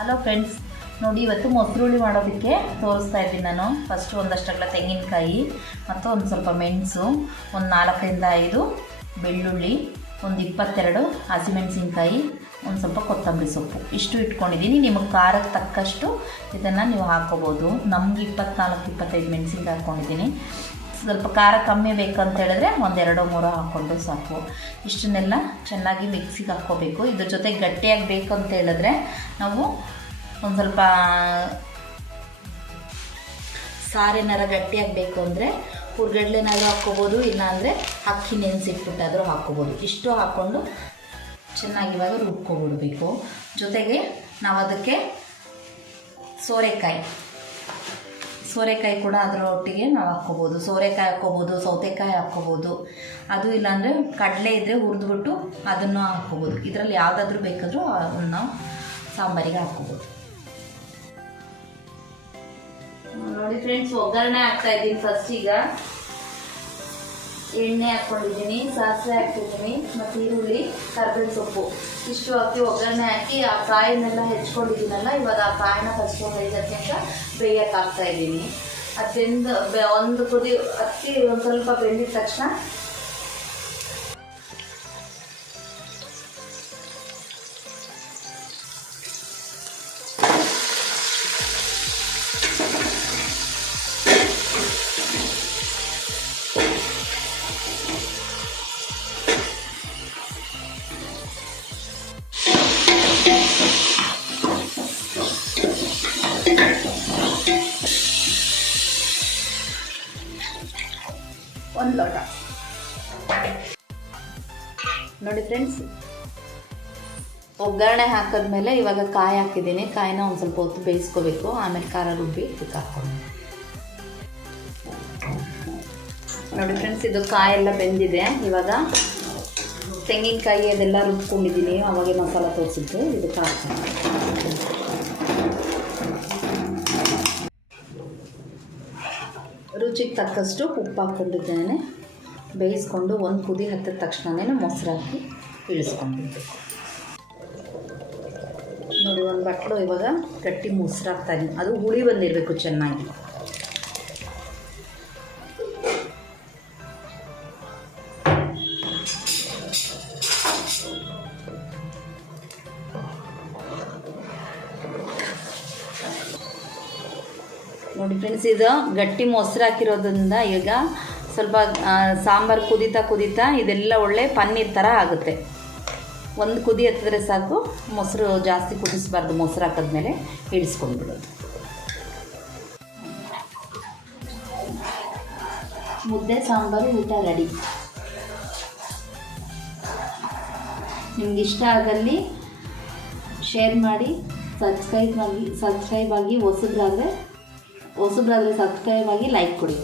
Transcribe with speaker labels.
Speaker 1: Hello friends ನೋಡಿ ಇವತ್ತು ಮೊಸರುಳ್ಳಿ ಮಾಡೋದಕ್ಕೆ ತೋರಿಸ್ತಾ ಇದ್ದೀನಿ ನಾನು. ಫಸ್ಟು ಒಂದಷ್ಟಗಳ ತೆಂಗಿನಕಾಯಿ, ಮತ್ತು ಒಂದು ಸ್ವಲ್ಪ ಮೆಣಸು, ಒಂದು ನಾಲ್ಕರಿಂದ ಐದು ಬೆಳ್ಳುಳ್ಳಿ, ಒಂದು ಇಪ್ಪತ್ತೆರಡು ಹಸಿಮೆಣಸಿನ್ಕಾಯಿ, ಒಂದು ಸ್ವಲ್ಪ ಕೊತ್ತಂಬರಿ ಸೊಪ್ಪು. ಇಷ್ಟು ಇಟ್ಕೊಂಡಿದ್ದೀನಿ. ನಿಮಗೆ ಖಾರಕ್ಕೆ ತಕ್ಕಷ್ಟು ಇದನ್ನು ನೀವು ಹಾಕ್ಕೋಬೋದು. ನಮ್ಗೆ ಇಪ್ಪತ್ನಾಲ್ಕು, ಇಪ್ಪತ್ತೈದು ಮೆಣಸಿನ್ಕಾಯಿ ಹಾಕ್ಕೊಂಡಿದ್ದೀನಿ. ಸ್ವಲ್ಪ ಖಾರ ಕಮ್ಮಿ ಬೇಕಂತ ಹೇಳಿದ್ರೆ ಒಂದೆರಡು, ಮೂರು ಹಾಕ್ಕೊಂಡು ಸಾಕು. ಇಷ್ಟನ್ನೆಲ್ಲ ಚೆನ್ನಾಗಿ ಮಿಕ್ಸಿಗೆ ಹಾಕ್ಕೋಬೇಕು. ಇದ್ರ ಜೊತೆ ಗಟ್ಟಿಯಾಗಿ ಬೇಕು ಅಂತ ಹೇಳಿದ್ರೆ ನಾವು ಒಂದು ಸ್ವಲ್ಪ ಸಾರೇನಾರ ಗಟ್ಟಿಯಾಗಬೇಕು ಅಂದರೆ ಹುರ್ಗಡ್ಲೆನಾದ್ರು ಹಾಕ್ಕೋಬೋದು, ಇಲ್ಲಾಂದರೆ ಅಕ್ಕಿ ನೆನೆಸಿಟ್ಬಿಟ್ಟಾದರೂ ಹಾಕ್ಕೋಬೋದು. ಇಷ್ಟು ಹಾಕ್ಕೊಂಡು ಚೆನ್ನಾಗಿ ಇವಾಗ ರುಬ್ಕೊಬಿಡ್ಬೇಕು. ಜೊತೆಗೆ ನಾವು ಅದಕ್ಕೆ ಸೋರೆಕಾಯಿ. ಸೋರೆಕಾಯಿ ಕೂಡ ಅದರ ಒಟ್ಟಿಗೆ ನಾವು ಹಾಕ್ಕೋಬೋದು. ಸೋರೆಕಾಯಿ ಹಾಕ್ಕೋಬೋದು, ಸೌತೆಕಾಯಿ ಹಾಕ್ಕೋಬೋದು. ಅದು ಇಲ್ಲಾಂದರೆ ಕಡಲೆ ಇದ್ದರೆ ಹುರಿದ್ಬಿಟ್ಟು ಅದನ್ನು ಹಾಕ್ಕೋಬೋದು. ಇದರಲ್ಲಿ ಯಾವುದಾದ್ರೂ ಬೇಕಾದರೂ ಅದನ್ನು ನಾವು ಸಾಂಬಾರಿಗೆ ಹಾಕ್ಕೋಬೋದು. ನೋಡಿ ಫ್ರೆಂಡ್ಸ್ ಒಗ್ಗರಣೆ ಹಾಕ್ತಾ ಇದ್ದೀನಿ ಫಸ್ಟ್ ಈಗ. ಎಣ್ಣೆ ಹಾಕ್ಕೊಂಡಿದ್ದೀನಿ ಸಾಸಿವೆ ಹಾಕ್ತಿದ್ದೀನಿ, ಮತ್ತು ಈರುಳ್ಳಿ, ಕರ್ಬೇವಿನ ಸೊಪ್ಪು. ಇಷ್ಟು ಹಾಕಿ ಒಗ್ಗರಣೆ ಹಾಕಿ ಆ ಕಾಯಿನೆಲ್ಲ ಹೆಚ್ಕೊಂಡಿದ್ದೀನಲ್ಲ, ಇವಾಗ ಆ ಕಾಯಿನ ಫಸ್ಟ್ ಒಂದು ಐದು ಹತ್ತು ಬೇಯಕ್ಕೆ ಹಾಕ್ತಾ ಇದ್ದೀನಿ. ಅದರಿಂದ ಬೆ- ಒಂದು ಕುದಿ ಅಕ್ಕಿ ಒಂದು ಸ್ವಲ್ಪ ಬೆಂದಿದ ತಕ್ಷಣ ಒಂದು ಲೋಟ. ನೋಡಿ ಫ್ರೆಂಡ್ಸ್ ಒಗ್ಗರಣೆ ಹಾಕಿದ್ಮೇಲೆ ಇವಾಗ ಕಾಯಿ ಹಾಕಿದ್ದೀನಿ. ಕಾಯಿನ ಒಂದು ಸ್ವಲ್ಪ ಹೊತ್ತು ಬೇಯಿಸ್ಕೋಬೇಕು. ಆಮೇಲೆ ಖಾರ ರುಬ್ಬಿ ಇದಕ್ಕೆ ಹಾಕೊಂಡು ನೋಡಿ ಫ್ರೆಂಡ್ಸ್ ಇದು ಕಾಯಿ ಎಲ್ಲ ಬೆಂದಿದೆ. ಇವಾಗ ತೆಂಗಿನಕಾಯಿ ಅದೆಲ್ಲ ರುಬ್ಕೊಂಡಿದ್ದೀನಿ. ಅವಾಗೆ ಮಸಾಲ ತೋರಿಸಿದ್ದು. ಇದಕ್ಕೆ ಹಾಕ್ತೀನಿ ರುಚಿಗೆ ತಕ್ಕಷ್ಟು ಉಪ್ಪು ಹಾಕ್ಕೊಂಡಿದ್ದೇನೆ. ಬೇಯಿಸ್ಕೊಂಡು ಒಂದು ಕುದಿ ಹತ್ತಿದ ತಕ್ಷಣವೇ ಮೊಸರು ಹಾಕಿ ನೋಡಿ, ಒಂದು ಬಟ್ಲು ಇವಾಗ ಗಟ್ಟಿ ಮೊಸರು ಹಾಕ್ತಾಯಿದ್ದೀನಿ ಅದು ಹುಳಿ ಬಂದಿರಬೇಕು ಚೆನ್ನಾಗಿ. ನೋಡಿ ಫ್ರೆಂಡ್ಸ್ ಇದು ಗಟ್ಟಿ ಮೊಸರು ಹಾಕಿರೋದ್ರಿಂದ ಈಗ ಸ್ವಲ್ಪ ಸಾಂಬಾರು ಕುದೀತಾ ಕುದೀತಾ ಇದೆಲ್ಲ ಒಳ್ಳೆ ಪನ್ನೀರ್ ಥರ ಆಗುತ್ತೆ. ಒಂದು ಕುದಿ ಹತ್ತಿದ್ರೆ ಸಾಕು, ಮೊಸರು ಜಾಸ್ತಿ ಕುದಿಸ್ಬಾರ್ದು, ಮೊಸರು ಹಾಕಿದ್ಮೇಲೆ ಇಳಿಸ್ಕೊಂಡ್ಬಿಡೋದು ಮುದ್ದೆ, ಸಾಂಬಾರು, ಊಟ, ರೆಡಿ. ನಿಮ್ಗೆ ಇಷ್ಟ ಆದಲ್ಲಿ ಶೇರ್ ಮಾಡಿ ಸಬ್ಸ್ಕ್ರೈಬ್ ಆಗಿ ಸಬ್ಸ್ಕ್ರೈಬ್ ಆಗಿ ಹೊಸಬ್ರಾದರೆ ಹೊಸಬ್ರಾದರೆ ಸಬ್ಸ್ಕ್ರೈಬ್ ಆಗಿ ಲೈಕ್ ಕೊಡಿ.